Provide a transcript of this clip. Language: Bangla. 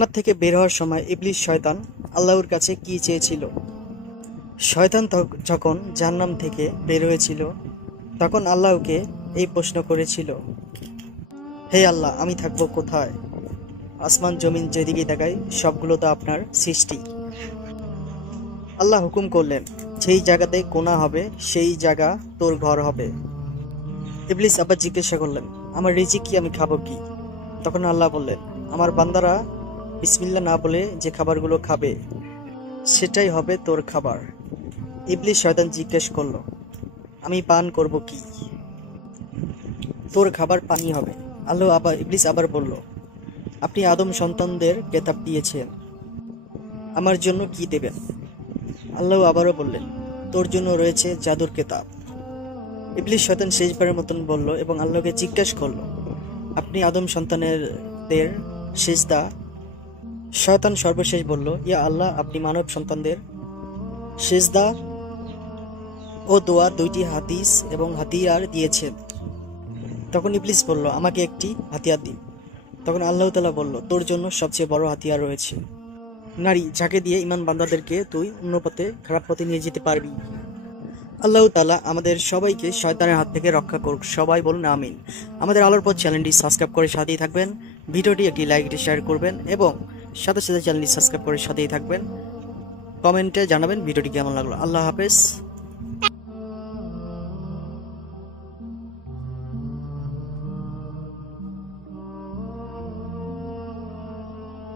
জান্নাত থেকে বের হওয়ার সময় ইবলিস শয়তান আল্লাহর কাছে কি চেয়েছিল? শয়তান যখন জাহান্নাম থেকে বের হয়েছিল তখন আল্লাহকে এই প্রশ্ন করেছিল, হে আল্লাহ, আমি থাকবো কোথায়? আসমান জমিন যেদিকে তাকাই সবগুলো তো আপনার সৃষ্টি। আল্লাহ হুকুম করলেন, যেই জায়গাতে কোনা হবে সেই জায়গা তোর ঘর হবে। ইবলিস আবার জিজ্ঞাসা করলেন, আমার রিজিক কি, আমি খাবো কি? তখন আল্লাহ বললেন, আমার বান্দারা বিসমিল্লাহ না বলে যে খাবারগুলো খাবে সেটাই হবে তোর খাবার। ইবলিস শয়তান জিজ্ঞেস করল, আমি পান করব কি? তোর খাবার পানি হবে। ইবলিস আবার বলল, আপনি আদম সন্তানদের কেতাব দিয়েছেন, আমার জন্য কি দেবেন? আল্লাহ আবারও বললেন, তোর জন্য রয়েছে জাদুর কেতাব। ইবলিস শয়তান শেষবারের মতন বলল এবং আল্লাহকে জিজ্ঞেস করলো, আপনি আদম সন্তানদের সিজদা? শয়তান সর্বশেষ বলল, ইয়া আল্লাহ, আপনি মানব সন্তানদের সিজদা ও দোয়া দুইটি হাদিস এবং হাতিয়ার দিয়েছেন। তখন ইবলিস বলল, আমাকে একটি হাতিয়ার দিন। তখন আল্লাহ তাআলা বলল, তোর জন্য সবচেয়ে বড় হাতিয়ার রয়েছে, নারী, যাকে দিয়ে ইমান বান্দাদেরকে তুই অন্য পথে, খারাপ পথে নিয়ে যেতে পারবি। আল্লাহ তাআলা আমাদের সবাইকে শয়তানের হাত থেকে রক্ষা করুক। সবাই বলুন আমিন। আমাদের আলোর পথ চ্যানেলটি সাবস্ক্রাইব করে সাথেই থাকবেন, ভিডিওটি একটি লাইক দিয়ে শেয়ার করবেন এবং সাথে সাথে চ্যানেলটি সাবস্ক্রাইব করে সাথেই থাকবেন। কমেন্টে জানাবেন ভিডিওটি কেমন লাগলো। আল্লাহ হাফেজ।